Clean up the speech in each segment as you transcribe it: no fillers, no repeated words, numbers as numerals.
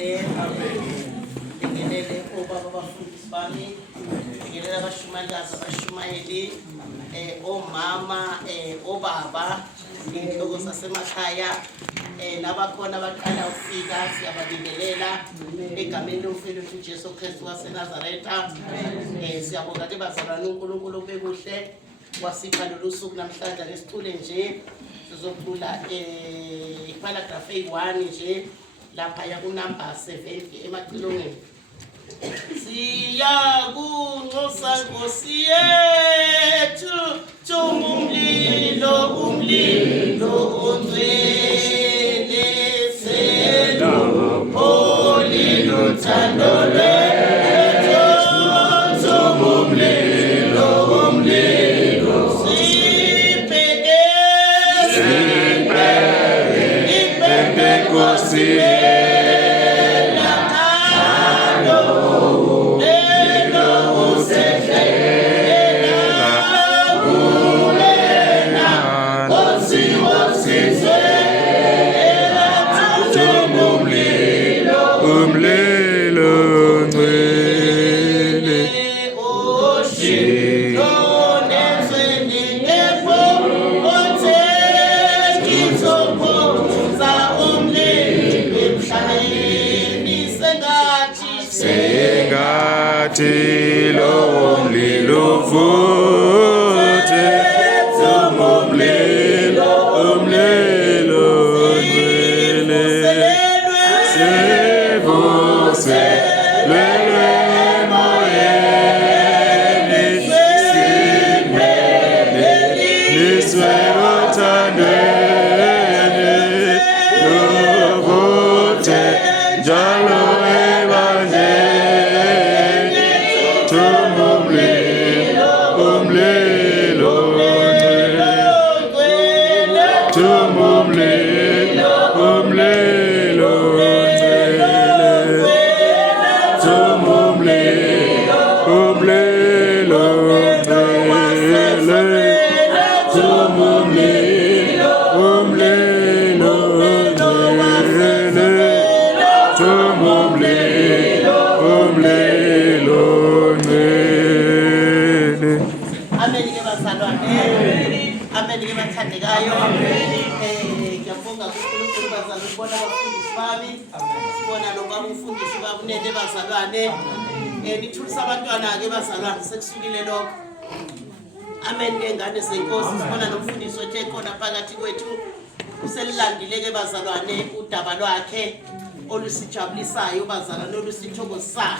ngibingelele ngibingelele obaba abafundisi bami ngibingelele abashumayeli abashumayeli omama obaba inhloko zasemakhaya nabakhona abaqala ukufika siyababingelela egameni lomfowethu uJesu Kristu waseNazaretha. Siyabonga ke bazalwane uNkulunkulu bekuhle wasipha lolu suku namhlanje lesithule nje sizocula paragraph 1 nje lapha ya kunumber 70 emacilongweni. Siyakunxusa Nkosi yethu umlilo ongcwele poli luthando lwethu umlilo sibheke Nkosi lo umlilo vuthe umlilo ngcwele sevuse lwelwe moyeni simele niswe othandweni luvuthe njalo nithulisa abantwana ke bazalwane sekusukile lokho. Amen. Ngengane zenkosi sibona nomfundisi othe khona phakathi kwethu uselilandile ke bazalwane udaba lwakhe olusijabulisayo bazalwane olusithokozisayo.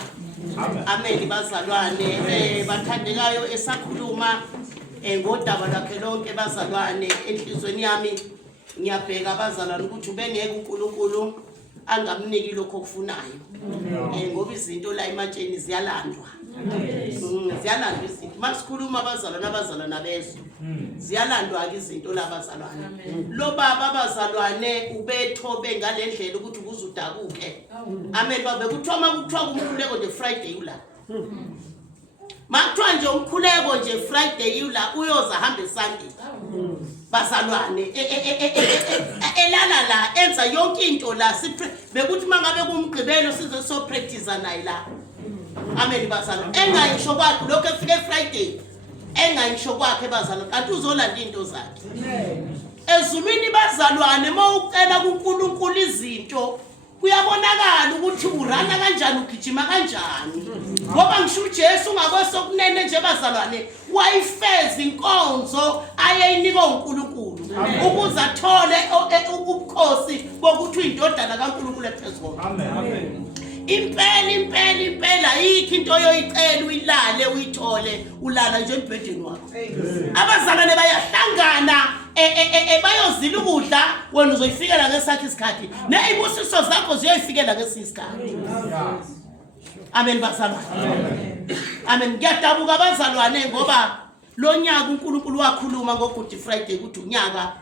Amen bazalwane bathandekayo esakhuluma ngodaba lwakhe lonke bazalwane enhlizweni yami ngiyabheka bazalwane ukuthi ubengeke uNkulunkulu angamniki lokho okufunayo ngoba izinto la ematsheni ziyalandwa. Ziyalandwa izinto masikhuluma abazalwane bezwe ziyalandwa ke izinto la bazalwane. Lo baba abazalwane ubethobe ngalendlela ukuthi ukuze udakuke. Amen babe kuthiwa makuthiwa umkhuleko nje Friday ula makuthiwa nje umkhuleko nje Friday ula uyoza hambe Sunday bazalwane elala la enza yonke into la bekuthi mangabe kumgqibelo size so practice naye la. Amen bazalwane engayisho kwakhe lokho efike Friday engayisho kwakhe bazalwane kanti uzolanda into zakhe. Ezulwini bazalwane mawucela kuNkulunkulu izinto kuyabonakala ukuthi urana kanjani ugijima kanjani ngoba ngisho uJesu ngakwesokunene nje bazalwane wayifeza inkonzo ayeyinika uNkulunkulu ukuze athole ubukhosi bokuthi uyindodana kaNkulunkulu ephezulu. Amen. Impela yikho into oyoyicela uyilale uyithole ulala nje embhedeni wakho. Abazalwane bayahlangana bayozila ukudla wena uzoyifikela ngesakhe isikhathi nezibusiso zakho ziyoyifikela ngesinye isikhathi. Amen bazalwane. Amen. Ngiyadabuka abazalwane ngoba lo nyaka uNkulunkulu wakhuluma ngoGood Friday ukuthi unyaka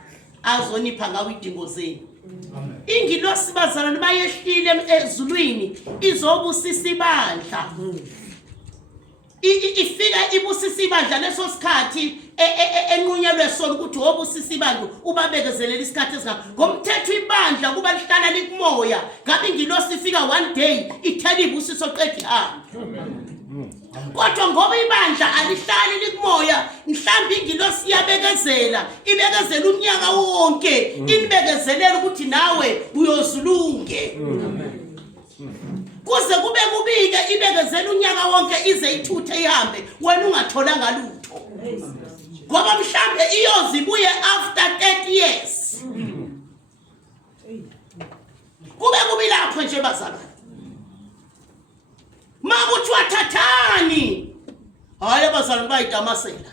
azonipha ngawo idingo zenu. Ingilosi bazalwane bayehlile ezulwini izobusisa ibandla. Ifika ibusisa ibandla leso sikhathi enqunyelwe sona ukuthi obusisi bantu ubabekezelela isikhathi esingaka ngomthetho ibandla kuba lihlala likumoya ngabe ingilosi ifika one day ithela ibusiso qeda ihamba kodwa ngoba ibandla alihlali likumoya mhlawumbe ingilosi iyabekezela ibekezela unyaka wonke inibekezelela ukuthi nawe uyozulunge kuze kube kubike ibekezela unyaka wonke ize ithuthe ihambe wena ungatholanga lutho ngoba mhlawumbe iyozibuye after 30 years kube kubilapho nje bazalwane makuthiwa thathani hayi abazalwane bayitamasela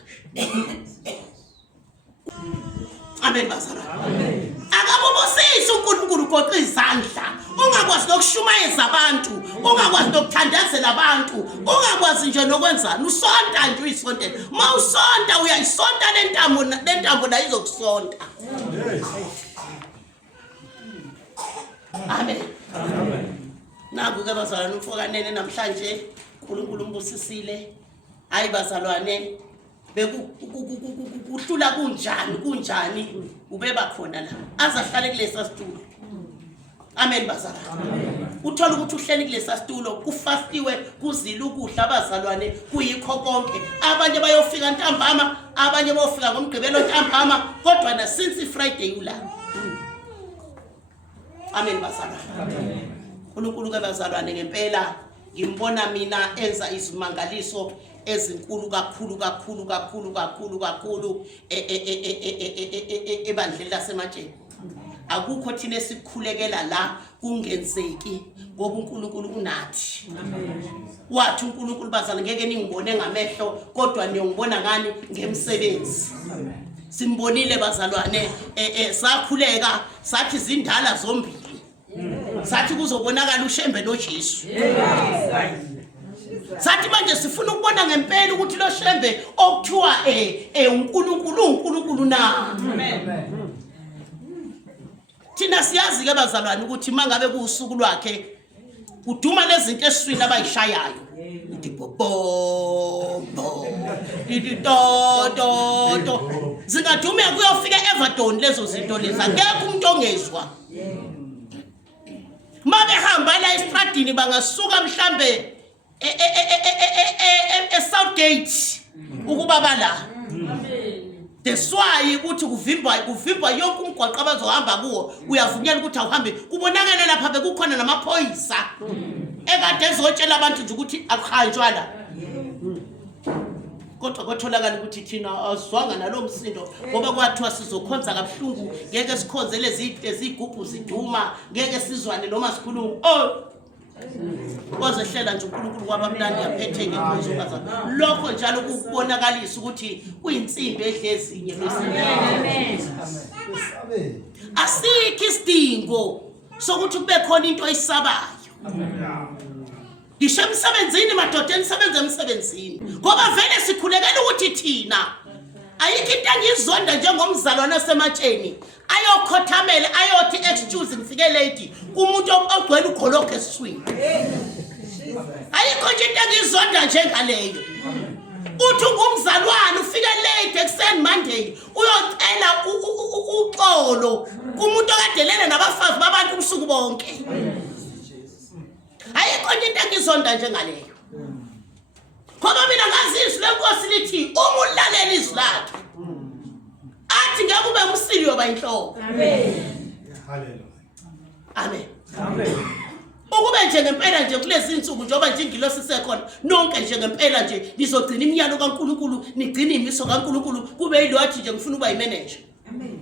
amen bazalwane akabubusisi uNkulunkulu ugoqa izandla ungakwazi nokushumayeza abantu ungakwazi nokuthandazela abantu ungakwazi nje nokwenzana usonta nje uyisontela mawusonta uyayisonta lentambo la izokusonta amen naku ke bazalwane umfokanene namhlanje uNkulunkulu umbusisile hayi bazalwane bekuhlula kunjani ubeba khona la azahlale kulesa situlo amen bazalwane uthola ukuthi uhleli kulesa situlo kufastiwe kuzila ukudla abazalwane kuyikho konke abanye bayofika ntambama abanye bayofika ngomgqibelo ntambama kodwa na since Friday ula amen bazalwane uNkulunkulu ke bazalwane ngempela ngimbona mina enza izimangaliso ezinkulu kakhulu ebandleni lasematsheni akukho thina esikhulekela la kungenzeki ngoba uNkulunkulu unathi wathi uNkulunkulu bazalwane ngeke ningibone ngamehlo kodwa niyongibona ngani ngemsebenzi simbonile bazalwane sakhuleka sathi izindala zombili sathi kuzobonakala uShembe noJesu sathi manje sifuna ukubona ngempela ukuthi lo Shembe okuthiwa uNkulunkulu na amen thina siyazi ke bazalwane ukuthi mangabe kuusuku lwakhe uduma lezinto eswini abayishayayo ithi bobo ithi to zingadume kuyofika eEverton lezo zinto lezi angeke umuntu ongezwa mabehamba la estradini bangasuka mhlambe Southgate ukuba bala deswayi ukuthi kuvimba yonke umgwaqo abazohamba kuwo uyavunyela ukuthi awuhambe kubonakala lapha bekukhona namaphoyisa ekade ezotshela abantu nje ukuthi akuhanjwa la kodwa kwatholakala ukuthi thina azwanga nalomsindo ngoba kwathiwa sizokhonza kabuhlungu ngeke sikhonzele izigubhu ziduma ngeke sizwane noma sikhuluma wazehlela nje uNkulunkulu kwabamlandi yaphethe ngenkonzo bazalwane lokho njalo kubonakalisa ukuthi kuyinsimbi edlezinye amen asikho isidingo sokuthi kube khona into oyisabayo ngisho emsebenzini madoda enisebenza emsebenzini ngoba vele sikhulekela ukuthi thina ayikho into engizonda njengomzalwane osematsheni ayokhothamela ayothi excuse ngifike late kumuntu ogcwele ukholoke eswini ayikho into engizonda njengaleyo uthi ngumzalwane ufike late ekseni Monday uyocela uxolo kumuntu okadelene nabafazi babantu ubusuku bonke ayikho into engizonda njengaleyo ngoba mina ngazizwe lenkosi lithi umulalela izwi lakhe athi ngeke ube umsili yoba inhloko amen haleluya amen ukube nje ngempela nje kulezi insuku njoba nje ingilosi sekhona nonke nje ngempela nje lizogcina imiyalo kaNkulunkulu nigcina imiso kaNkulunkulu kube yilo athi nje ngifuna uba imanager amen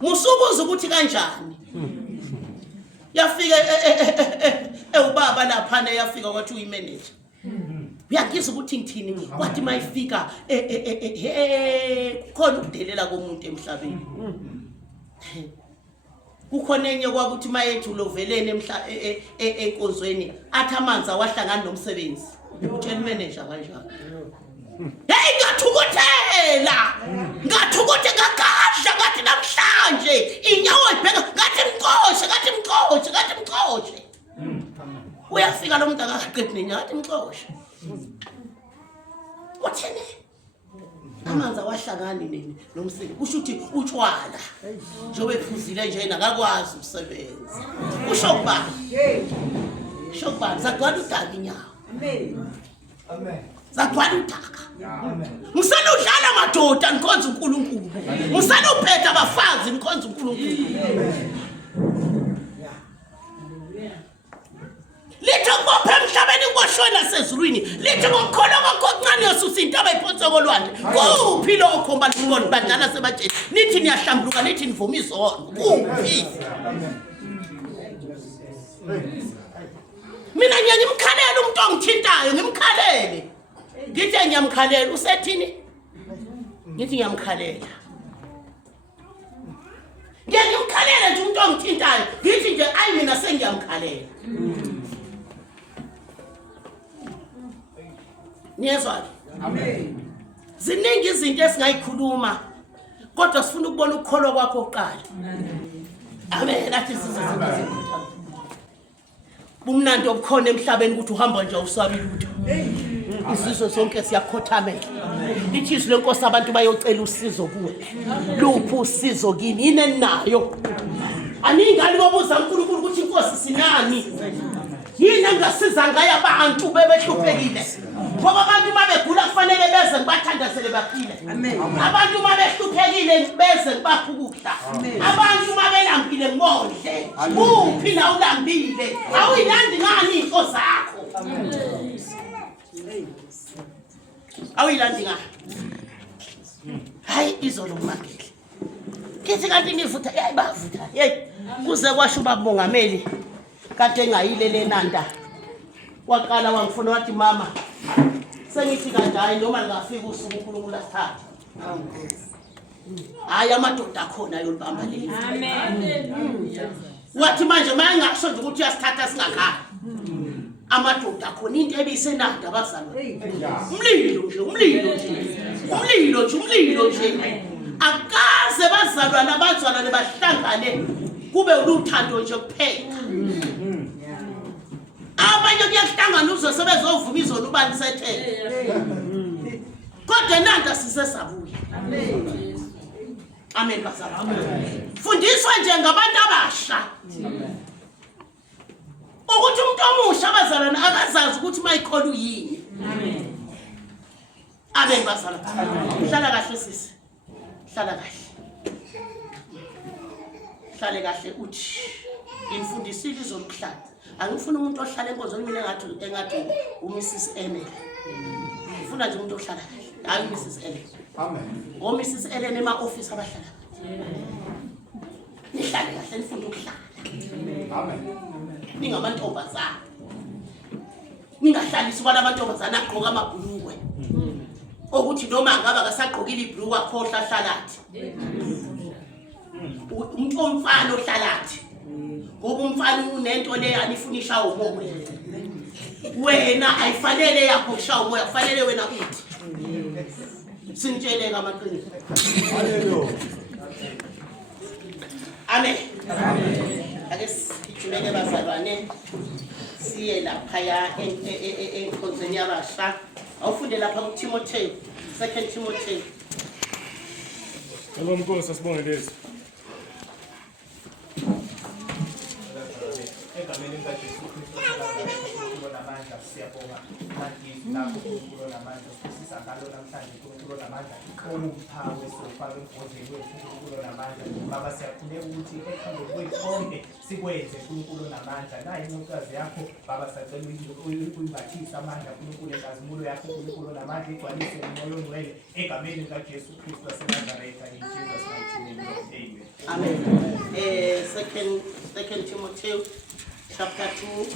musukuza ukuthi kanjani yafika ubaba lapha yafika kwathi uyimanager uyakizwa ukuthi ngithini wathi mayifika khona ukudelela komuntu emhlabeni kukhona enye kwakuthi mayethu lovelene enkonzweni athi amanzi awahlangana nomsebenzi utshela manager kanjalo hey ngathukuthela ngakadla ngathi namhlanje inyawo ibheka ngathi mxoshe uyafika lo muntu akaqedi nenyawo ngathi mxoshe uthene amanzi awahlangani nini nomsiki kusho ukuthi utshwala njengoba ephuzile njena akakwazi ukusebenza kusho kubani zagcwala udaka inyawo amen zagcwala udaka ngisanudlala madoda nikhonza uNkulunkulu ngisanuphetha abafazi nikhonza uNkulunkulu lithi ngophe emhlabeni kuboshwe nasezulwini lithi ngokukholwa kwakho okuncane yosusa intaba iphonse kolwandle kuphi lokho balibona badlala sebatshela nithi niyahlambuluka nithi nivuma izono kuphi mina ngiyamkhalela umuntu ongithintayo ngimkhalele ngithi ngiyamkhalela usethini ngithi ngiyamkhalela ngiyamkhalela nje umuntu ongithintayo ngithi nje ayi mina sengiyamkhalela niyezwa amen ziningi izinto esingayikhuluma kodwa sifuna ukubona ukukholwa kwakho oqala amen athi sizizwe bumnandi obukhona emhlabeni ukuthi uhamba nje usabile ukuthi isizwe sonke siyakhothamela lithi izwi lenkosi abantu bayocela usizo kuwe luphi usizo kini yini enayo aningani bobuza uNkulunkulu ukuthi inkosi sinani yini engasiza ngayo abantu bebehluphekile ngoba abantu mabegula kufanele beze ngibathandazele baphile abantu mabehluphekile beze ngibaphukula abantu mabelambile ngibondle kuphi na ulambile awuyilandi ngani inhlo zakho awuyilandi ngani hayi izolo kumagele kithi kanti nivutha hayi bavutha hey kuze kwasho babongameli kade ngayile nanda waqala wangifuna wathi mama sengithi kanjani noma ngafika usuku uNkulunkulu asithatha hayi amadoda akhona ayolibamba leli amen wathi manje mayengasho nje ukuthi uyasithatha singakhaya amadoda akhona into ebisenanda abazalwane umlilo nje akaze bazalwane abazalwane bahlangane kube uluthando nje kuphela abanye kuyahlangana uzo sebezovuma izolo ubanisethe kodwa nanda sisesabuya amen bazalwane amen fundiswa nje ngabantu abasha ukuthi umuntu omusha abazalwane akazazi ukuthi mayikhola uyini amen bazalwane hlala kahle sisi hlala kahle uthi ngifundisile izoluhlala angifuni umuntu ohlala enkonzweni mina engathi uMrs Ellen ngifuna nje umuntu ohlala kahle hayi uMrs Ellen amen ngoMrs Ellen ema office abahlala nihlale kahle nifunda ukuhlala amen ningamantombazana ningahlalisi kwala amantombazana agqoka amabhulukwe ukuthi noma ngaba akasagqokile ibhulukwe akhohla hlalathi umuntu omfana ohlalathi ngoba umfana unento le anifunisha umoya wena ayifanele yakho kushawa umoya kufanele wena uthi sintsheleka amaqiniso haleluya amen ake sijuleke bazalwane siye lapha ya enkonzweni yabasha awufunde lapha kuTimotheo 2 Timothy Ngomkhosi asibonge lezi egameni likaJesu Kristu uNkulunkulu namandla siyabonga kanti nakho uNkulunkulu namandla sisisa ngalo namhlanje uNkulunkulu namandla oluphawe sofaka embodleni wethu uNkulunkulu namandla baba siyakhuleka ukuthi ekhanda kwethu konke sikwenze uNkulunkulu namandla nayi inkokazi yakho baba sacela uyibathisa amandla uNkulunkulu enkazimulo yakho uNkulunkulu namandla igcwalise umoya ongcwele egameni likaJesu Kristu waseNazaretha in Jesus mighty name amen. Second Timothy chapter 2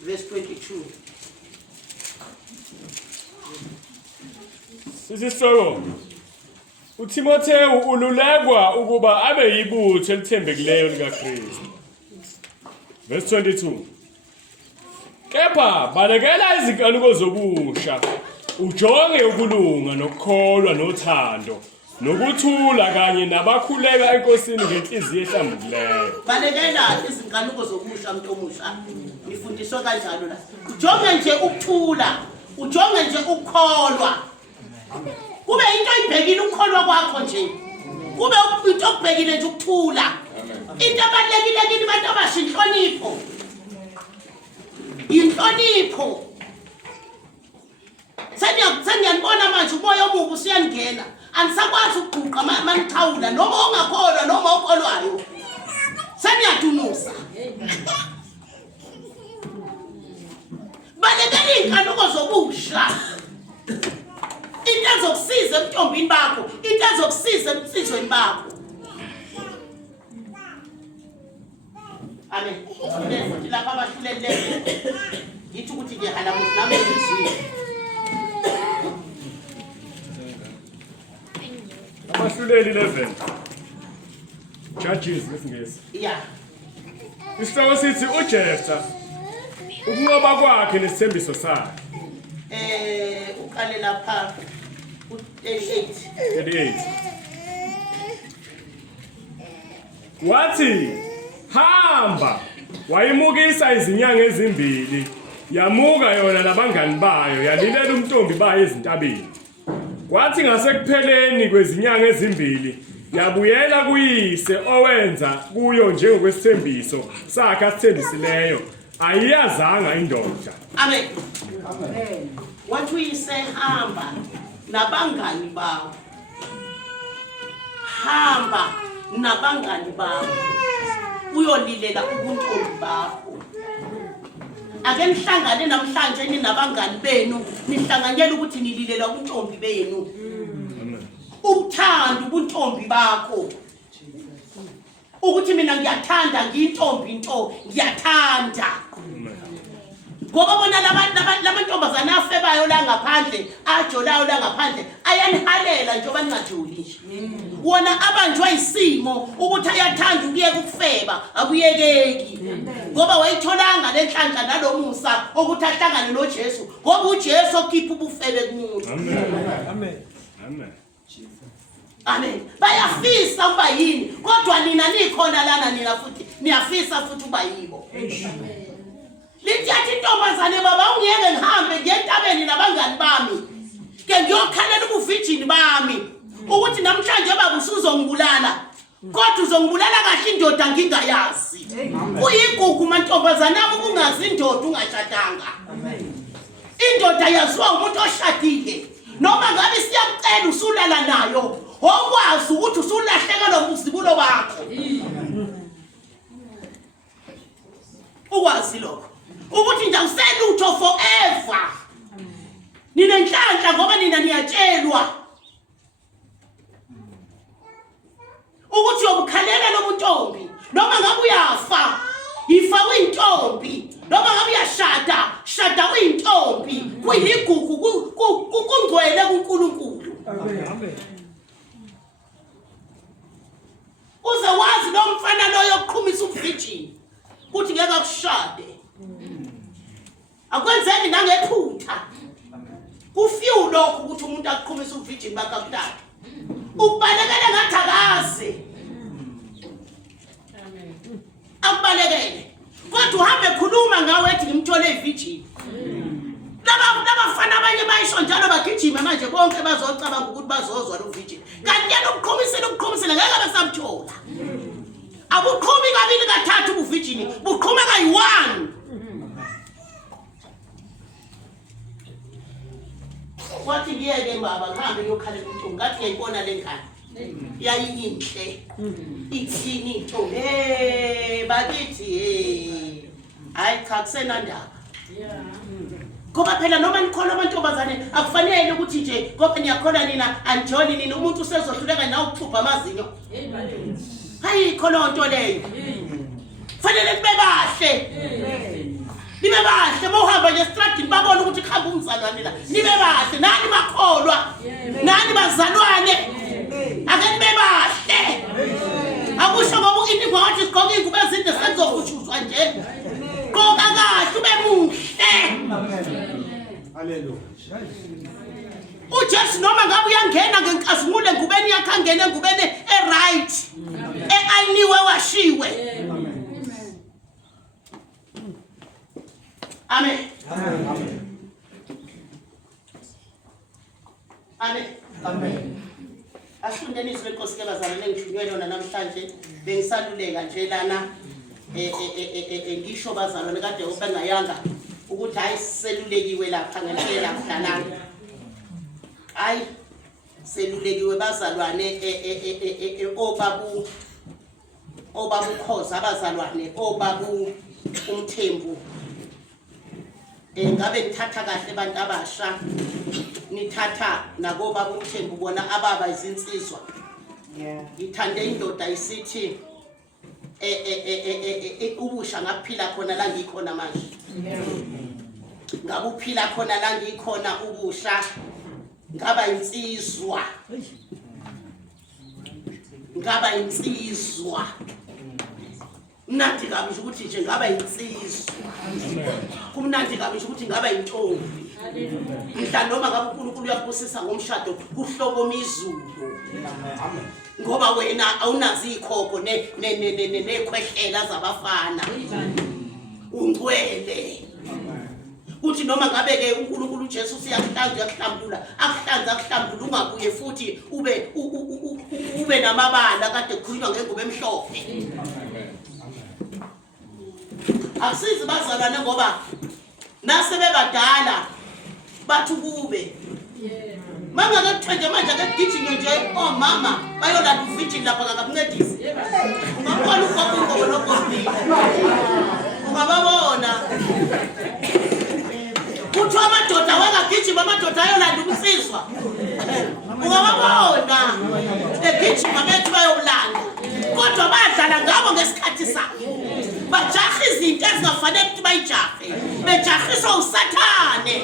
verse 22. Sisihloko uTimotheo ululekwa ukuba abe yibutho elithembekileyo likaKristu. Verse 22. Kepha balekela izinkanuko zobusha ujonge ukulunga nokukholwa nothando nokuthula kanye nabakhuleka enkosini ngenhliziyo ehlambukileyo. Balekela izinkanuko zobusha umuntu omusha. Ngifundiswa kanjalo la. Ujonge nje ukuthula, ujonge nje ukukholwa. kube into ayibhekile ukukholwa kwakho nje kube into okubhekile nje ukuthula into abalekile kini bantu abasha inhlonipho sengiyanibona manje umoya omubi usiyangena anisakwazi ukuguqa manikhawula noma ongakholwa noma okholwayo seniyadunusa balekela iy'nkanuko zobusha into ezokusiza ebuntombini bakho into ezokusiza ebunsizweni bakho amen futhi lapha abahlulelele yithi ukuthi ke halamuzi nami ngizwile Abahluleli 11 Judges ngesingesi. yeah Isihloko sithi uJeftha ukunqoba kwakhe nesithembiso sakhe. Uqale lapha u-38 Wathi hamba wayimukisa izinyanga ezimbili yamuka yona nabangani bayo yalilela umntombi bayo ezintabeni. Kwathi ngasekupheleni kwezinyanga ezimbili yabuyela kuyise owenza kuyo njengokwesithembiso sakhe asithembisileyo ayiyazanga indoda. amen wathi uyise hamba nabangani bawo uyolilela ubuntombi bakho ake nihlangane namhlanje ninabangani benu nihlanganyela ukuthi nililela ubuntombi benu ubuthanda ubuntombi bakho ukuthi mina ngiyathanda ngiyintombi into ngiyathanda ngoba bona lamantombazane afebayo la ngaphandle ajolayo la ngaphandle ayanihalela njengoba ningajoli wona abanjwa isimo ukuthi ayathanda ukuyeka ukufeba akuyekeki ngoba wayitholanga lenhlanhla nalomusa ukuthi ahlangane noJesu ngoba uJesu okhipha ubufebe kumuntu amen bayafisa ukuba yini kodwa nina nikhona lana nina futhi niyafisa futhi ukuba yibo lithi yathi intombazane baba ungiyeke ngihambe ngiye entabeni nabangani bami ke ngiyokhalela ubuvijini bami ukuthi namhlanje baba usuzongibulala kodwa uzongibulala kahle indoda ngingayazi kuyigugu mantombazane ami kungazi indoda ungashadanga indoda yaziwa umuntu oshadile noma ngabe siyakucela usulala nayo okwazi ukuthi usulahlekelwa ubuzibulo bakho ukwazi lokho ukuthi nje uselutho forever ninenhlanhla ngoba nina niyatshelwa ukuthi uyobukhalela lo buntombi noma ngabe uyafa ifa uyintombi noma ngabe uyashada uyintombi kuyigugu kungcwele kuNkulunkulu amen uze wazi lo mfana loyo oqhumisa ubuvijini ukuthi ngeke akushade akwenzeki nangephutha kufiwe lokho ukuthi umuntu aqhumisa ubuvijini bakhe akuthatha ubalekele ngathi akaze amen akubalekele kodwa uhambe khuluma ngawe ethi ngimthole ivijini labafana abanye bayisho njalo bagijima manje bonke bazocabanga ukuthi bazozwa lo vijini kanti yena ukuqhumisela ngeke besamthola abuqhumi kabili kathathu ubuvijini buqhuma kayi-1 wathi ngiyeke baba ngihambe ngiyokhalela umntombi ngathi ngiyayibona le ngane yayiyinhle ithini intombi bakithi hayi cha kusenandaba ngoba phela noma nikholwa amantombazane akufanele ukuthi nje ngoba niyakholwa nina anjoli nina umuntu usezohluleka nawe ukuxubha amazinyo hayi kholo nto leyo fanele nibe bahle nibe bahle mawuhamba nje estradini babona ukuthi khamba umzalwane la nibe bahle nani bakholwa nani bazalwane ake nibe bahle akusho ngoba ini ngathi sigqoke ingubo ezinde sekuzokhutshuzwa nje gqoka kahle ube muhle haleluya uJesu noma ngabe uyangena ngenkazimulo engubeni yakhe angene engubeni right eayiniwe washiwe amen amen Amen. Asundeniswe inkosi ke bazalwane engithunywe lona namhlanje bengisaluleka nje lana ngisho bazalwane kade ubengayanga ukuthi hayi siselulekiwe lapha ngempela kudala. Hayi selulekiwe bazalwane obabu Khoza abazalwane obabu uMthembu. Ngabe nithatha kahle abantu abasha nithatha nakoba uMthembu bona ababa izinsizwa. Ngithande indoda isithi ubusha ngaphila khona la ngikhona manje. Ngabuphila khona la ngikhona ubusha ngaba insizwa. Ngaba insizwa. Mnandi kabi ukuthi nje ngaba insizwa. Kumnandi kabi ukuthi ngaba intombi. Mhla noma ngabe uNkulunkulu uyakubusisa ngomshado kuhlokoma izulu. Ngoba wena awunazi ikhokho nekhwehlela zabafana. Ungcwele. Uthi noma ngabe ke uNkulunkulu uJesu siyakuhlanza uyakuhlambulula akuhlanza ungabuye futhi ube namabala kade kukhulunywa ngengubo emhlophe. Akusizi bazalwane ngoba nasebebadala bathi kube mangake kuthenge manje akugijinye nje omama bayolanda uvigili lapha ngakakuncedisi. Ungabona ugogo nogogo ungababona kuthi amadoda wangagijima amadoda ayolanda umsizwa. Ungababona egijima bethi bayolanda kodwa badlala ngabo ngesikhathi sabo. Bajaha izinto ezingafanele ukuthi bayijahe. Bejahiswa uSathane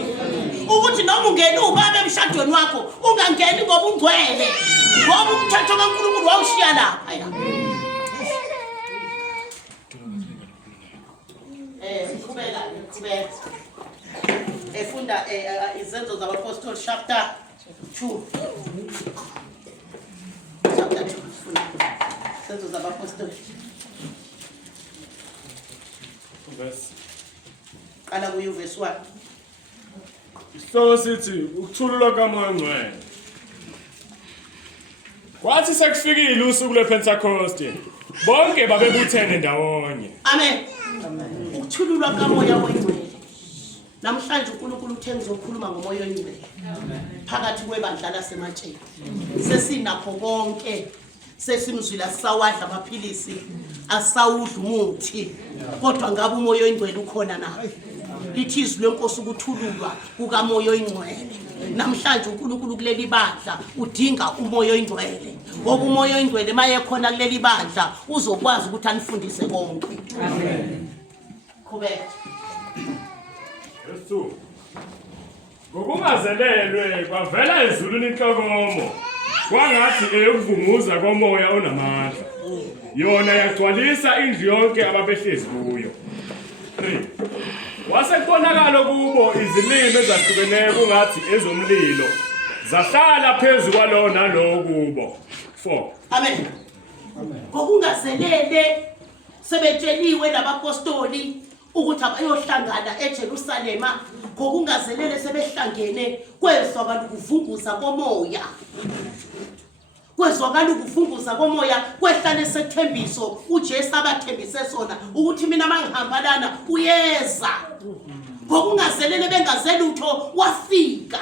ukuthi noma ungena ubaba emshadweni wakho ungangeni ngoba ungcwele. Ngoba umthetho kaNkulunkulu wawushiya lapha ya. Siqhubeka. Efunda izenzo zabaPostoli chapter 2. Chapter 2 funda. Izenzo zabaPostoli. Verse. Qala kuyo verse 1. Isihloko sithi ukuthululwa kaMoya oNgcwele. Kwathi sekufikile usuku lwePentecost, bonke babebuthene ndawonye. Amen. Ukuthululwa kaMoya oNgcwele. Namhlanje uNkulunkulu uthe ngizokhuluma ngoMoya oNgcwele. Phakathi kwebandla lasematsheni. Sesinakho konke. Sesimzwila sawadla amaphilisi asawudla umuthi. Kodwa ngabe uMoya oNgcwele ukhona na? Lithi izwi lenkosi ukuthululwa kukaMoya oNgcwele. Namhlanje uNkulunkulu kuleli bandla udinga uMoya oNgcwele. Ngoba uMoya oNgcwele maye khona kuleli bandla uzokwazi ukuthi anifundise konke. Amen. Qhubeka. Yesu. Ngokungazelelwe kwavela ezulwini inhlokomo. Kwangathi eyokuvunguza komoya onamandla. Yona yagcwalisa indlu yonke ababehlezi kuyo. 3. Wasekubonakala kubo izilimi ezahlukeneyo kungathi ezomlilo. Zahlala phezulu kwalo nalo kubo. 4. Amen. Ngokungazelele sebetsheliwe labaPostoli ukuthi abayohlangana eJerusalema. Ngokungazelele sebehlangene kwezwakala ukuvunguza komoya. Kwezwakala ukuvunguza komoya kwehlale sethembiso uJesu abathembise sona ukuthi mina mangihamba lana uyeza. Ngokungazelele bengazeli utho wafika.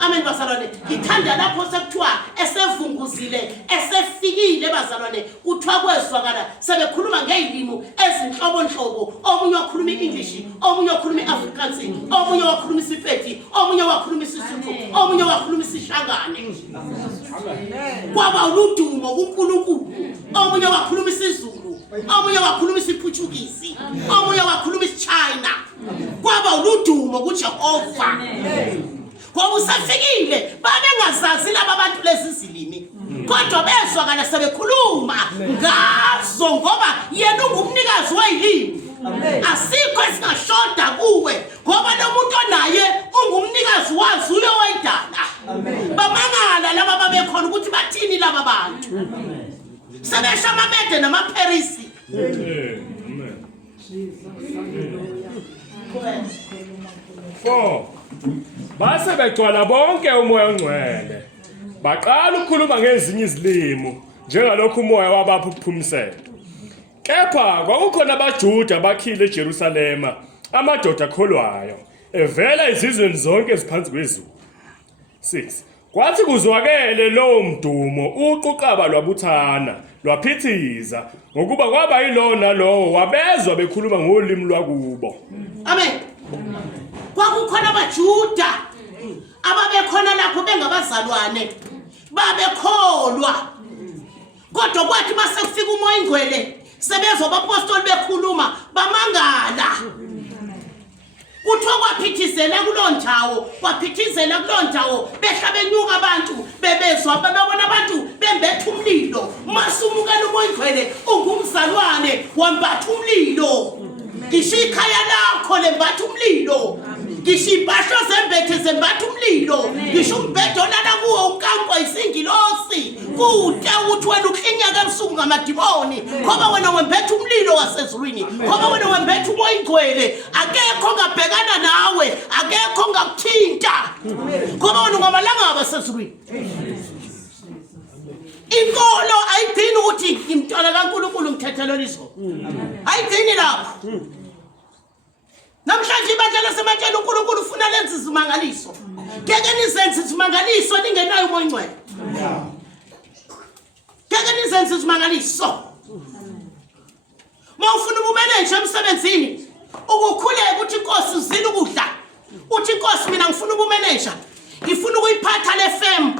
Amen bazalwane. Ngithanda lapho sekuthiwa esevunguzile esefikile bazalwane kuthiwa kwezwakala sebekhuluma ngezilimi ezinhlobonhlobo. Omunye wakhuluma iEnglish, omunye wakhuluma iAfrikaans, omunye wakhuluma iSepedi, omunye wakhuluma iSesotho, omunye wakhuluma iSishangane. Kwaba uludumo kuNkulunkulu. Omunye wakhuluma isiZulu, omunye wakhuluma isiPortuguese, omunye wakhuluma isiChina. Kwaba uludumo kuJehova. Ngoba usafikile babengazazi laba bantu lezi zilimi. Kodwa bezwakala sebekhuluma ngazo ngoba yena ungumnikazi wezilimi. Asikho esingashoda kuwe ngoba lo muntu onaye ungumnikazi wazo uyo wayidala. Bamangala laba babekhona ukuthi bathini laba bantu. Sebesha amamede namaPherisi. Amen. 4. base begcwala bonke umoya ongcwele baqala ukukhuluma ngezinye izilimo njengalokhu umoya wabapha ukuphumisela. Kepha kwakukhona abaJuda abakhile eJerusalema amadoda akholwayo evela izizweni zonke eziphansi kwezulu. 6 Kwathi kuzwakele lowo mdumo uquqaba lwabuthana lwaphithiza ngokuba kwaba yilo nalowo wabezwa bekhuluma ngolimi lwakubo. Amen. Kwakukhona abaJuda ababekhona lapho bengabazalwane babekholwa. Kodwa kwathi mase kufika umoya ingcwele sebezwa abapostoli bekhuluma bamangala. Kuthiwa kwaphithizela kuloo ndawo behla benyuka abantu bebezwa babona abantu bembetha umlilo. Masumukela umoya ingcwele ungumzalwane wambatha umlilo. Ngisho ikhaya lakho lembatha umlilo. Ngisho impahla zembethe zembatha umlilo. Ngisho umbhedo olala kuwo ukampwa isingilosi. Kude ukuthi wena uklinyaka ebusuku ngamadimoni ngoba wena wembetha umlilo wasezulwini, ngoba wena wembetha umoya ingcwele. Akekho ongabhekana nawe, akekho ongakuthinta ngoba wena ungamalanga abasezulwini. Inkolo ayidini ukuthi imntwana kaNkulunkulu ngithethelo lizo. Ayidini lapho. Namhlanje ibandla lasematshela uNkulunkulu ufuna lenze izimangaliso. Ngeke nizenze izimangaliso ningenayo umoya ingcwele. Ngeke nizenze izimangaliso. Mawufuna ubumeneje emsebenzini ukukhuleka ukuthi inkosi uzile ukudla. Uthi inkosi mina ngifuna ubumeneja. Ngifuna ukuyiphatha le fem.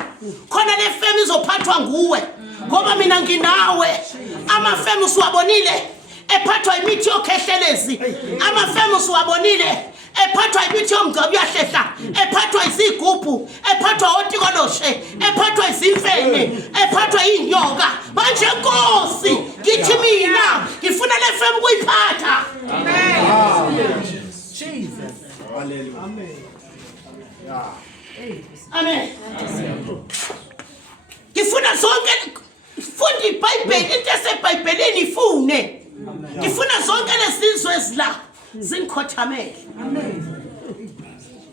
Khona le fem izophathwa nguwe. Ngoba mina nginawe. Ama-fem usiwabonile ephathwa imithi yokhehlelezi. Ama-fem usiwabonile ephathwa imithi yomgcabo yahlehla, ephathwa izigubhu, ephathwa otikoloshe, ephathwa izimfene, ephathwa inyoka. Manje Nkosi ngithi mina ngifuna le fem ukuyiphatha. Amen. Jesus. Hallelujah. Amen. Amen. Ngifuna zonke funda iBhayibheli into eseBhayibhelini ifune. Ngifuna zonke lesizwe ezila zinkhothamele. Amen.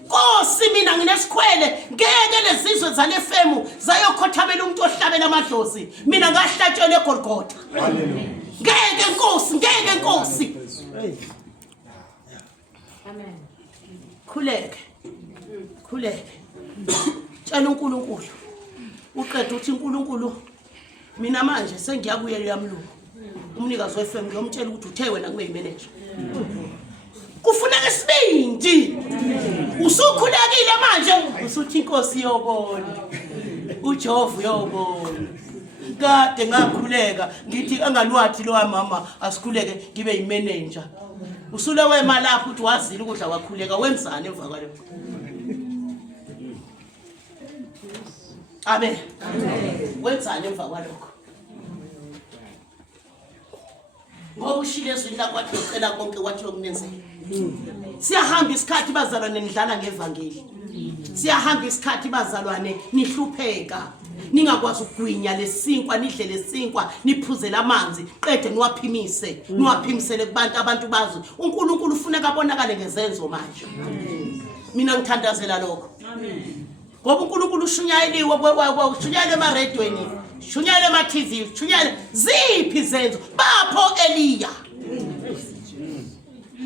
Nkosi mina nginesikhwele ngeke lezizwe zalefemu zayokhothamela umuntu ohlabela amadlozi. Mina ngahlatshelwe eGolgotha. Hallelujah. Ngeke Nkosi, ngeke Nkosi. Amen. Khuleke. Tshela uNkulunkulu. Uqeda uthi uNkulunkulu mina manje sengiyakuyela yamlungu. Umnikazi weFM ngiyomtshela ukuthi uthe wena kuyimanager. Kufuneka isibindi. Usukhulekile manje usuthi inkosi yobona. uJehova uyobona. Kade ngakhuleka ngithi anganwathi lo mama asikhuleke ngibe yimanager. Usule wema lapho uthi wazile ukudla wakhuleka wenzani emva kwalokho? Amen. Wenzani emva kwalokho? Ngoba ushile ezwini lakho wathi ucela konke wathi lokunenzela. Siyahamba isikhathi bazalwane nidlala ngevangeli. Siyahamba isikhathi bazalwane nihlupheka. Ningakwazi ukugwinya lesinkwa nidle lesinkwa niphuzela amanzi qede niwaphimisele kubantu abantu bazi uNkulunkulu ufuna kabonakale ngezenzo manje. Mina ngithandazela lokho. Amen. Ngoba uNkulunkulu ushunyayeliwe ushunyayele emaredweni, ushunyayele ema-TV, ushunyayele ziphi izenzo. Bapho Eliya.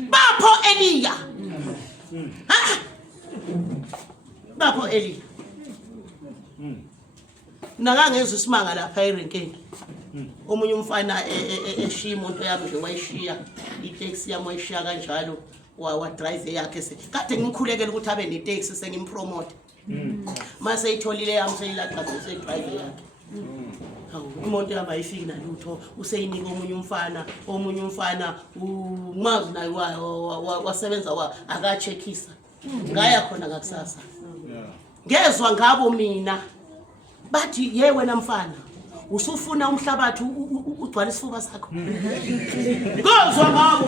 Bapho Eliya. Nakangezwe isimanga lapha erenkeni. Omunye umfana eshiya imoto yami nje wayishiya itaxi yami wayishiya kanjalo wa drive yakhe kade ngimkhulekela ukuthi abe netaxi sengimpromote. Mase itholile yami seyilaqa bese drive yakhe. Imoto yami ayifiki nalutho useyinika omunye umfana umazi naye wasebenza akacheckisa. Ngaya khona ngakusasa. Ngezwe ngabo mina bathi ye wena mfana usufuna umhlabathi ugcwala isifuba sakho. Ngozwa ngabo.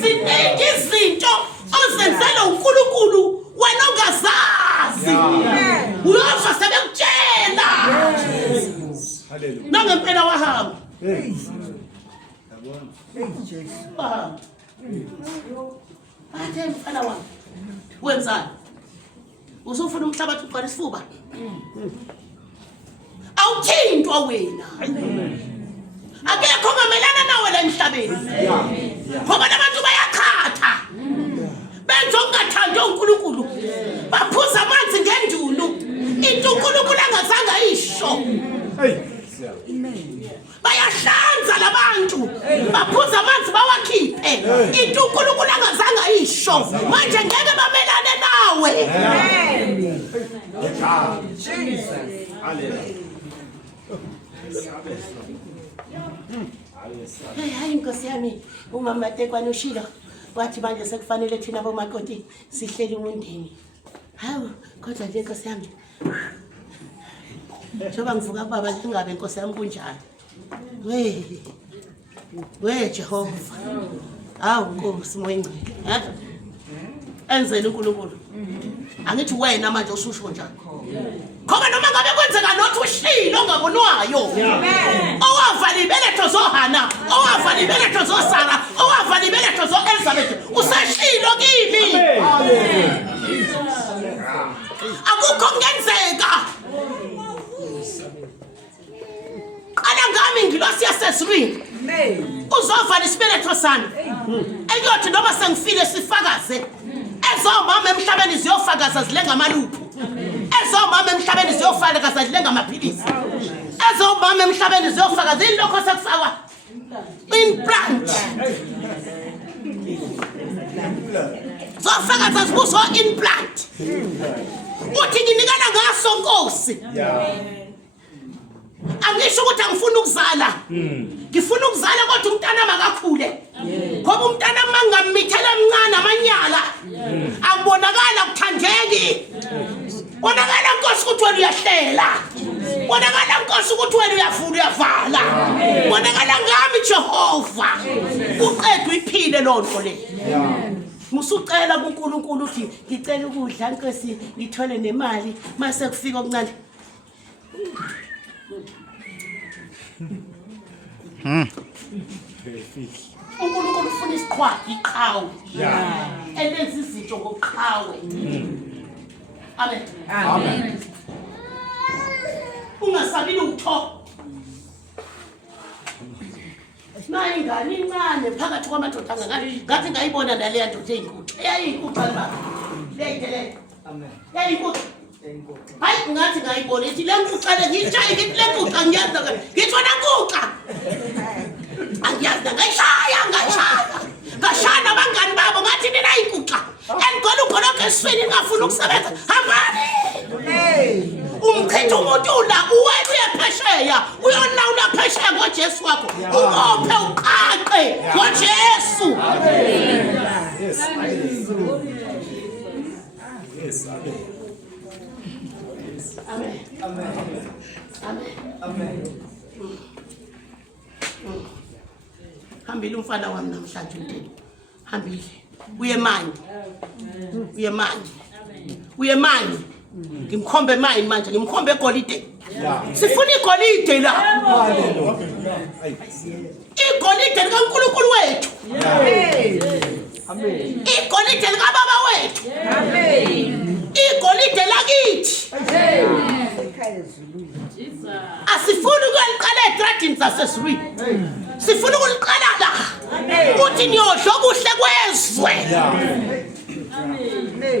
Siningi izinto ozenzela uNkulunkulu wena ongazazi. Uyozwa sebekutshela. Hallelujah. Nangempela wahamba. Athe mfana wami wenzani? usufuna umhlabathi uqala isifuba awuthintwa wena akekho ngamelana nawe la emhlabeni ngoba abantu bayakhatha benza okungathandi uNkulunkulu baphuza amanzi ngendulo into uNkulunkulu angazange ayisho bayahlanza labantu baphuza amanzi bawakhiphe into uNkulunkulu angazange ayisho manje ngeke bamelane nawe Jesus hallelujah hayi Nkosi yami umama Tekwane ushilo wathi manje sekufanele thina bomakoti sihlele umndeni hawu kodwa nje Nkosi yami njoba ngivuka baba ngingabe Nkosi yami kunjani we Jehova hawu Nkosi moyingcwele enzele uNkulunkulu angithi wena manje ususho njani ngoba noma ngabe kwenzeka nothi ushilo ongabonwayo owavala ibeletho zoHana owavala ibeletho zoSara owavala ibeletho zoElizabeth usashilo kimi akukho kungenzeka qala ngami ngilosi yasesibini uzovala isibeletho sami enyothi noma sengifile sifakaze ezomama emhlabeni ziyofakaza zilenga amaluphu ezomama emhlabeni ziyofakaza zilenga amaphilisi ezomama emhlabeni ziyofakaza ilokho sekufakwa implant zofakaza zibuso implant uthi nginikana ngaso Nkosi angisho ukuthi angifuni ukuzala ngifuna ukuzala kodwa umntana makakhule ngoba umntana mangamithela emncane amanyala akubonakala kuthandeki bonakala Nkosi ukuthi wena uyahlela bonakala Nkosi ukuthi wena uyavula uyavala bonakala ngami Jehova uqedwe iphile lonto le musucela kuNkulunkulu uthi ngicela ukudla Nkosi ngithole nemali mase kufika okuncane uNkulunkulu ufuna isiqhwaga iqhawe elenza izinto ngoqhawe amen amen ungasabi lutho nayi ingane incane phakathi kwamadoda ngathi ngayibona naleya ndoda eyinkuthu eyayinkuthu baba leyitele amen eyinkuthu hayi ngathi ngayibona ithi lenkuqale ngitshaye ngithi lenkuqa ngiyazi ngithi wena nkuqa angiyazi ngayishaya ngashana abangani babo ngathi nina ayinkuqa engicela ugoloke esifeni ngafuna ukusebenza hambani umkhetho umuntu la uwena uyaphesheya uyolawula phesheya ngoJesu wakho ubophe uqaqe ngoJesu yes amen amen amen hambile umfana wami namhlanje umnteni hambile uye manje ngimkhombe manje ngimkhombe egolide sifuna igolide la igolide likaNkulunkulu wethu amen igolide likababa wethu amen igolide lakithi asifuni ukuliqala eTradins zasesizweni sifuna ukuliqala la uthi niyodla okuhle kwezwe amen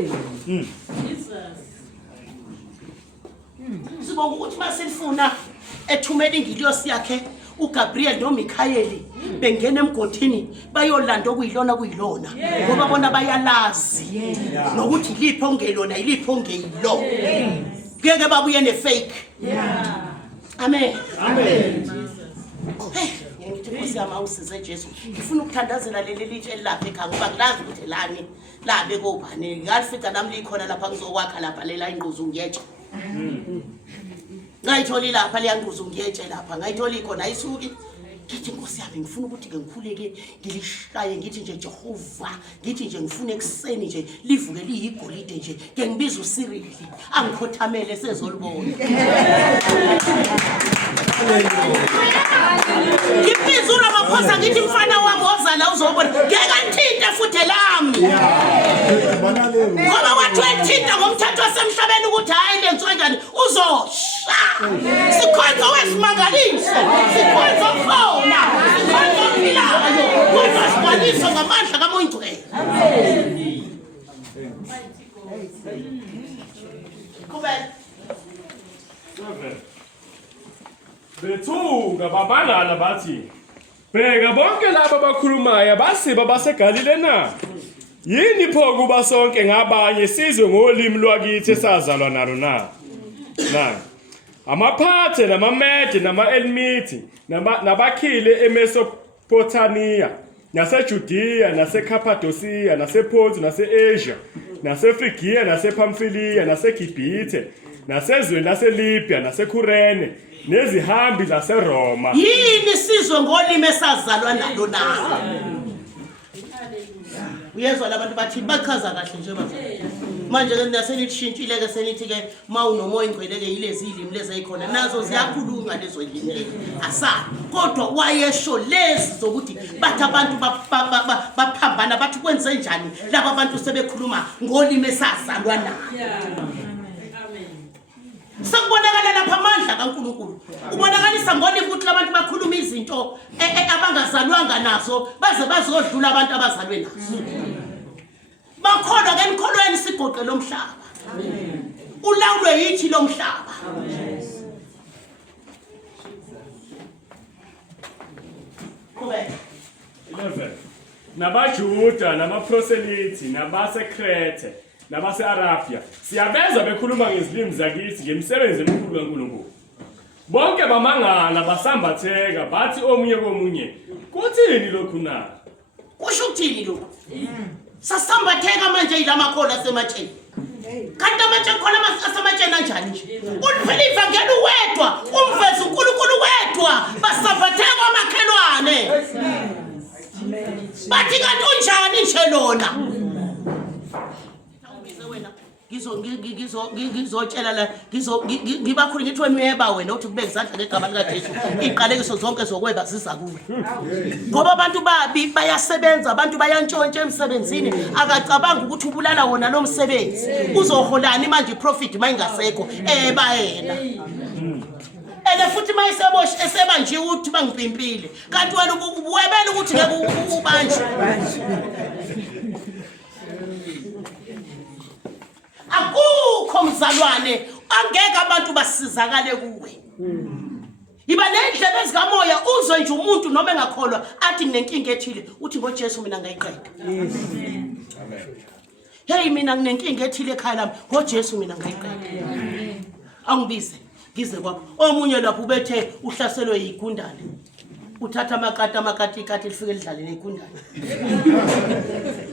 sibonga ukuthi masilifuna ethumela ingilosi yakhe uGabriel noMikhayeli bengena emgodini bayolanda okuyilona ngoba bona bayalazi nokuthi ilipho ongelona ilipho ongeyilo ngeke babuye nefake amen ngithi Nkosi yami awusize Jesu ngifuna ukuthandazela leli litshe elapha ekhaya ngoba ngilazi ukuthi lani la bekobani ngalifika nami likhona lapha ngizokwakha lapha lela ingquzu ngiyetshe ngayitholi lapha leya ngquzu ngiyetshe lapha ngayitholi khona ayisuki ngithi Nkosi yami ngifuna ukuthi ke ngikhuleke ngilishaye ngithi nje Jehova ngithi nje ngifuna ekseni nje livuke liyigolide nje ke ngibiza uCyril angikhothamele sezolibona ngibiza uRamaphosa ngithi mfana wami ozala uzobona ngeke ngithinte futhi lami ngoba wathi wethinta ngomthetho emhlabeni ukuthi hayi lenziwe kanjani uzosha sikhonza wesimangaliso sikhonza ufona sikhonza uphilayo kodwa sigcwaliswa ngamandla kaMoya Ngcwele Kubela Bethuka babangala bathi bheka bonke laba abakhulumayo basiba baseGalile na yini pho kuba sonke ngabanye sizwe ngolimi lwakithi esazalwa nalo na amaphathe namamede nama-Elmithi nabakhile eMesopotamiya naseJudiya naseKhapadosiya nasePontu nase-Asia naseFrigiya nasePhamfiliya naseGibhithe nasezweni laseLibya naseKhurene nezihambi zaseRoma yini sizwe ngolimi esazalwa nalo na uyezwa labantu bathi bachaza kahle nje manje ke nasenitshintshile ke senithi ke mawunomoya Ngcwele ke yilezi ilimi lezi ayikhona nazo ziyakhuluma lezo ilimi asa kodwa wayesho lezi zokuthi bathi abantu baphambana bathi kwenze njani laba abantu sebekhuluma ngolimi esazalwa nalo Sakubonakala lapha amandla kaNkulunkulu ubonakalisa ngolimi ukuthi labantu bakhuluma izinto abangazalwanga nazo baze bazodlula abantu abazalwe nazo bakhona ke enkholweni sigoqe lomhlaba ulawulwe yithi lomhlaba kube 11 nabaJuda namaproselithi nabaseKrethe nabase-Arabia siyabeza bekhuluma ngezilimi zakithi ngemisebenzi emikhulu kaNkulunkulu bonke bamangala basambatheka bathi omunye komunye kuthini lokhu na kusho ukuthini lokhu sasambatheka manje yilamakhola asematsheni kanti amatsheni khona asematsheni kanjani nje uliphela ivangeli wedwa umvezi uNkulunkulu wedwa basambatheka amakhelwane bathi kanti unjani nje lona ngizotshela la ngibakhulu ngithi wena uyeba wena uthi kubeka izandla ngegama likaJesu iqalekiso zonke zokweba ziza kuwe ngoba abantu babi bayasebenza abantu bayantshontsha emsebenzini akacabanga ukuthi ubulala wona lo msebenzi uzoholani manje iprofit mayingasekho bayena ene futhi mayisebosh esebanje uthi bangiphimpile kanti wena uwebela ukuthi ngeke ubanje akukho mzalwane angeke abantu basizakale kuwe iba nendlebe ezikamoya uzwe nje umuntu noma engakholwa athi nginenkinga ethile uthi ngoJesu mina ngayiqeda amen hey mina nginenkinga ethile ekhaya lami ngoJesu mina ngayiqeda angibize ngize kwakho omunye lapho ubethe uhlaselwe yigundane uthatha amakati lifike lidlale negundane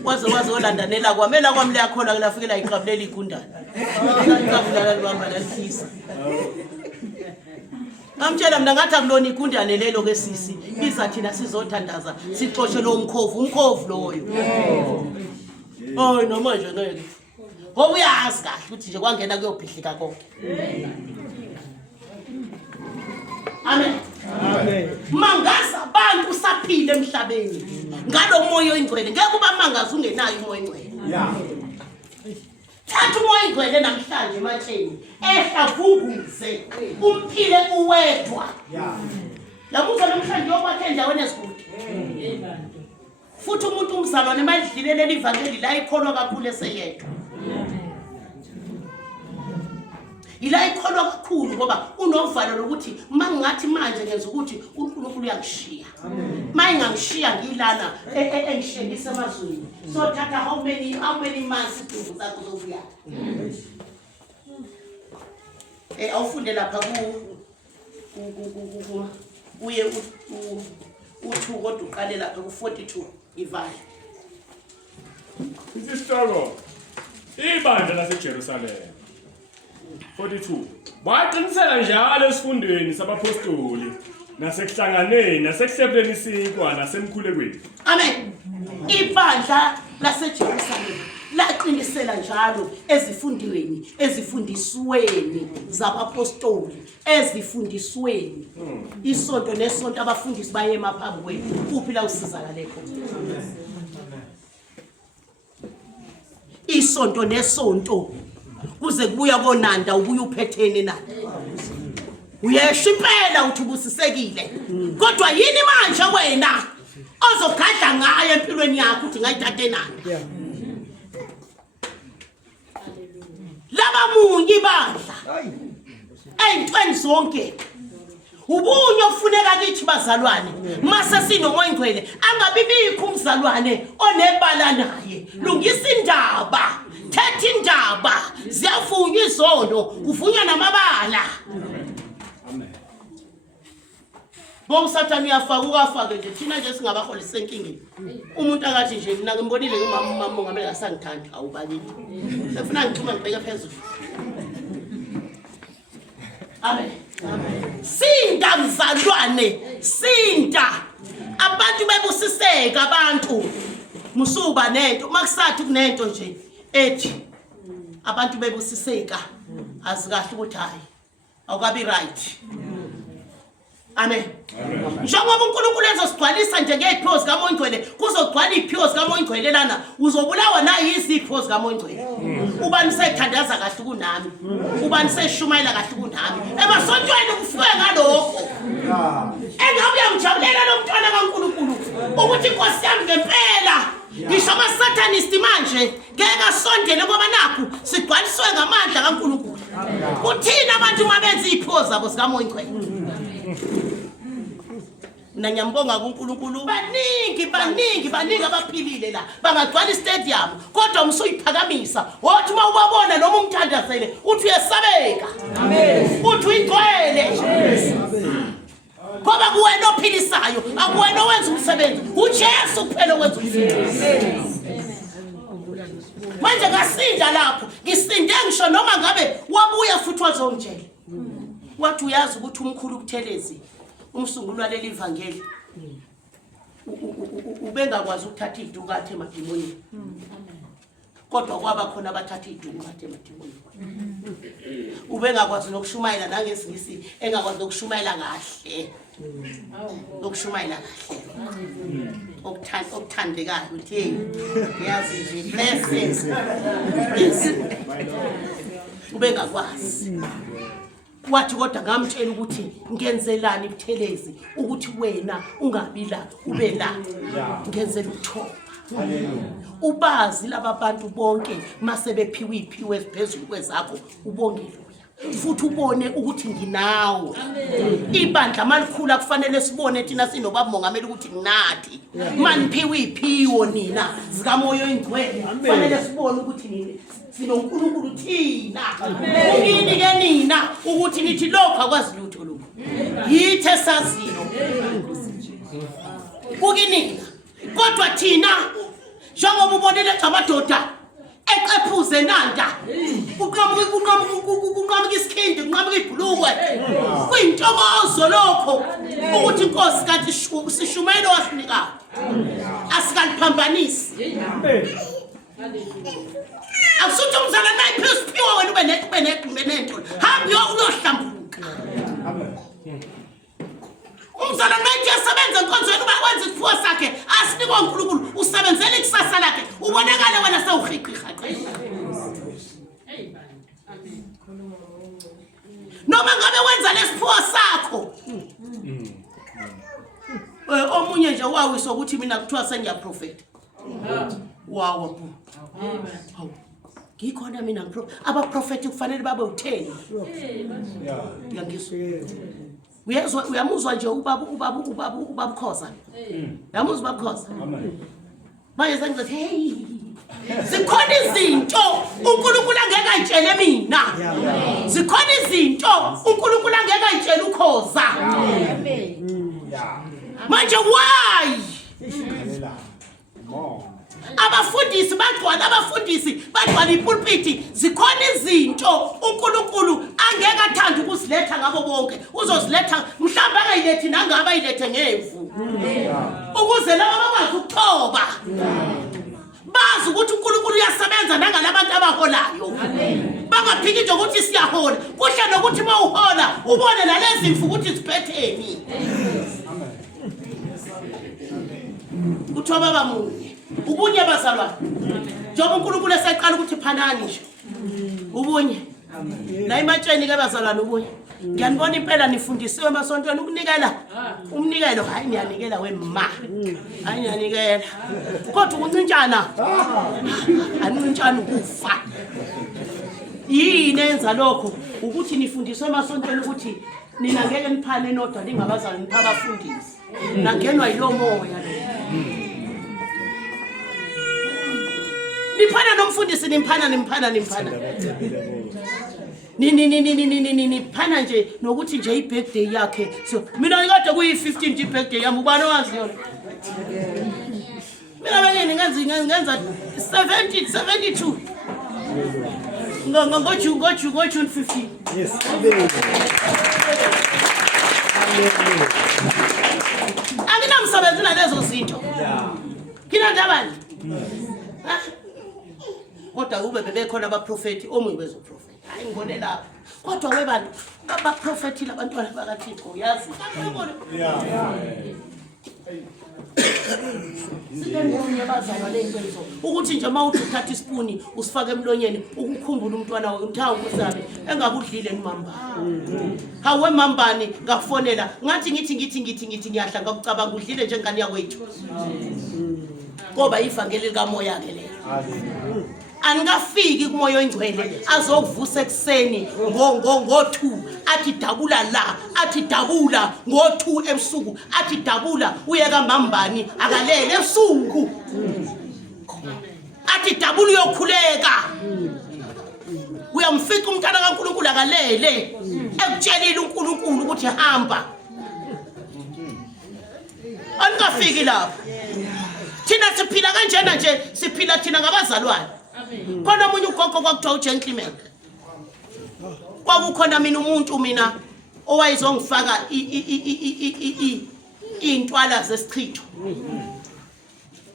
waze olandanela kwamela kwami leyakhona lafikela iqabulela igundane iqabulala libamba lalifisa ngamtshela mina ngathi akulona igundane lelo ke sisi biza thina sizothandaza sixoxe lo umkhovu loyo noma nje ngeke ngoba uyazi kahle ukuthi nje kwangena kuyobhidlika konke amen mangaza abantu saphile emhlabeni ngalo moya oyingcwele ngeke kuba mangaza ungenayo umoya oyingcwele thatha umoya oyingcwele namhlanje ematsheni ehlavunguze umphile uwedwa labuzo namhlanje yokwakhe endaweni ezikude futhi umuntu umzalwane emadlile leli ivangeli la ikholwa kakhulu eseyedwa ila ikholwa kakhulu ngoba unovalo lokuthi mangathi manje ngenza ukuthi uNkulunkulu uyangishiya mayingangishiya ngilana engishendise emazweni so thatha how many months idumbu zakho zobuya awufunde lapha uye u2 kodwa uqale lapha ku42 ivale isihloko ibandla laseJerusalema 42 baqiniseka njalo esifundweni sabapostoli nasekuhlanganeni nasekuhlepheni isinkwa nasemkhulekweni amen ibandla laseJerusalema laqinisela njalo ezifundisweni zabapostoli ezifundisweni isonto nesonto abafundisi baye emaphambi kwethu kuphi la usizakale khona isonto nesonto kuze kubuya konanda ubuye uphetheni na uyesha impela uthi ubusisekile kodwa yini manje wena ozogadla ngayo empilweni yakho uthi ngayithathe nani laba munyi badla ey'ntweni zonke ubunye ofuneka kithi bazalwane mase sinomoya ngcwele angabibikho umzalwane onebala naye lungisa indaba thetha indaba ziyavunywa izono kuvunywa namabala bomsathane uyafaka ukafake nje thina nje singabaholi senkingeni umuntu akathi nje mina ngimbonile umama umongameli ngasangithanda awubakithi sefuna ngixhuma ngibeke phezulu amen sinda mzalwane sinda abantu bebusiseka abantu musuba nento makusathi kunento nje ethi abantu bebusiseka azikahle ukuthi hayi awukabi right amen njengoba uNkulunkulu ezosigcwalisa nje ngeziphiwo zikaMoya Ngcwele kuzogcwala iziphiwo zikaMoya Ngcwele lana uzobulawa nayi iziphiwo zikaMoya Ngcwele ubani sethandaza kahle kunami ubani seshumayela kahle kunami emasontweni kufike ngalokho engabe uyamjabulela lo mntwana kaNkulunkulu ukuthi inkosi yami ngempela ngisho ama-satanist manje ngeke asondele ngoba nakhu sigcwaliswe ngamandla kaNkulunkulu kuthina abantu uma benza iziphiwo zabo zikaMoya Ngcwele mina ngiyambonga kuNkulunkulu baningi abaphilile la bangagcwala istadium kodwa umsuyiphakamisa wathi uma ubabona noma umthandazele uthi uyesabeka amen uthi uyigcwele ngoba kuwena ophilisayo akuwena owenza umsebenzi uJesu kuphela owenza umsebenzi manje ngasinda lapho ngisinde ngisho noma ngabe wabuya futhi wazongitshela wathi uyazi ukuthi umkhulu ukuthelezi umsunguli waleli ivangeli ubengakwazi ukuthatha idukathi emadimoni kodwa kwaba khona abathatha idukathi emadimoni ubengakwazi nokushumayela nangesingisi engakwazi nokushumayela kahle nokushumayela kahle okuthandekayo uthi yazi nje blessings ubengakwazi wathi kodwa ngamtshela ukuthi ngenzelani ibuthelezi ukuthi wena ungabi la ube la ngenzela ukuthoba ubazi laba bantu bonke mase bephiwe iziphiwo eziphezulu kwezakho ubongeluya futhi ubone ukuthi nginawe ibandla malikhulu kufanele sibone thina sinobaba mongameli ukuthi nginathi maniphiwe iziphiwo nina zikaMoya Ngcwele kufanele sibone ukuthi nini sinoNkulunkulu thina ukini ke nina ukuthi nithi lokho akwazi lutho lokho yithe sazino ukinina kodwa thina njengoba ubonile amadoda eqephuze nanda uqhamuka isikhindi uqhamuka ibhlukwe kuyintokozo lokho ukuthi inkosi kanti sishumele wasinika asikaliphambanisi akusuthi umzalwane nayiphiwa wena ube nento hambi uyohlambuluka umzalwane nayithi yasebenza enkonzweni uba wenza isiphiwo sakhe asinikwa uNkulunkulu usebenzela ikusasa lakhe ubonakale wena sewuhiqihaqe noma ngabe wenza lesiphiwo sakho omunye nje wawiswa ukuthi mina kuthiwa sengiyaprofeta wawo ngikhona mina abaprofeti kufanele babe u10 yangizwa uyezwa uyamuzwa nje ubaba Khoza yamuzwa ubaba Khoza manje sengithi hey zikhona izinto uNkulunkulu angeke ayitshele mina zikhona izinto uNkulunkulu angeke ayitshele uKhoza manje why abafundisi bagcwala ipulpiti zikhona izinto uNkulunkulu angeke athanda ukuziletha ngabo bonke uzoziletha mhlawumbe angayilethi nangabe ayilethe ngemvu ukuze laba bakwazi ukuthoba bazi ukuthi uNkulunkulu uyasebenza nangalabantu abaholayo bangaphiki nje ukuthi siyahola kuhle nokuthi mawuhola ubone nalezi mfu ukuthi ziphetheni kuthiwa baba munye ubunye bazalwane njengoba uNkulunkulu eseqala ukuthi phanani nje ubunye la imatsheni ke bazalwane ubunye ngiyanibona impela nifundisiwe emasontweni ukunikela umnikelo hayi niyanikela wemma hayi niyanikela kodwa ukuncintshana anuntshana ukufa yini enza lokho ukuthi nifundiswe emasontweni ukuthi nina ngeke niphane nodwa ningabazali nipha abafundisi nangenwa yilo moya niphana nomfundisi nimphana niphana nje nokuthi nje i-birthday yakhe so mina ngikade kuyi-15 nje i-birthday yami ubani owazi yona mina bengeni ngenza 72 ngo-June 15 Yes. anginamsebenzi nalezo zinto nginandabani kodwa ube bebekhona abaprofeti omunye bezoprofeti hayi ngibone lapho kodwa webantu abaprofetile abantwana bakaThixo uyazi silenye bazalwane lenzo ukuthi nje mawuthi uthatha isipuni usifake emlonyeni ukukhumbula umntwana wakhe umthawu kusabe engakudlile nimamba hawe mambani ngakufonela ngathi ngithi ngiyahla ngakucabanga udlile njengani yakwethu ngoba ivangeli likamoya ke leyo angafiki kumoya oyingcwele azokuvusa ekseni ngo2 athi dabula la athi dabula ngo2 ebusuku athi dabula uyeka mambani akalele ebusuku athi dabula uyokhuleka uyamfika umntana kaNkulunkulu akalele ekutshelile uNkulunkulu ukuthi hamba angafiki lapho thina siphila kanjena nje siphila thina ngabazalwane khona umunye ugogo kwakuthiwa ugentleman kwakukhona mina owayezongifaka intwala zesichitho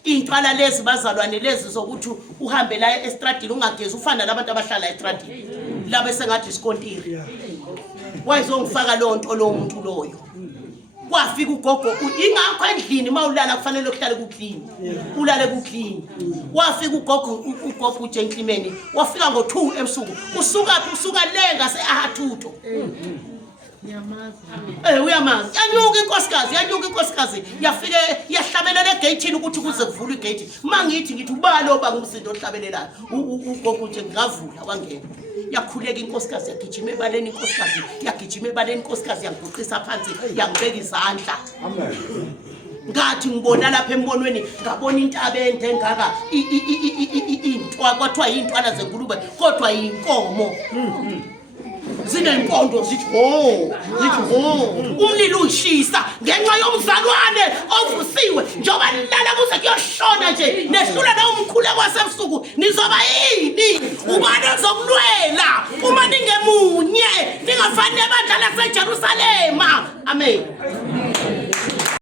intwala lezi bazalwane lezi zokuthi uhambe la estradini ungagezi ufana nabantu abahlala estradini laba sengathi isikontiri wayezongifaka lonto lo muntu loyo kwafika ugogo ingakho endlini mawulala kufanele ukuhlale kuclean ulale kuclean wafika ugogo ugentleman wafika ngo2 ebusuku usuka lenga seAhatuto uyamazi yanyuka inkosikazi yafike yahlabelela egate ukuthi kuze kuvule igate mangithi ubaloba ngumsindo ohlabelelayo ugogo nje ngavula wangena yakhuleka inkosikazi yagijima ebaleni inkosikazi yanguqisa phansi yangibeka izandla ngathi ngibona lapha embonweni ngabona intaba ende engaka intwa kwathiwa yintwana zenkulukazi kodwa yinkomo zinempondo zithi umlilo uyishisa ngenxa yomzalwane ovusiwe njoba nilala kuze kuyoshona nje nehlula na umkhulu kwasebusuku nizoba yini ubani ozokulwela uma ningemunye ningafani nebandla laseJerusalema amen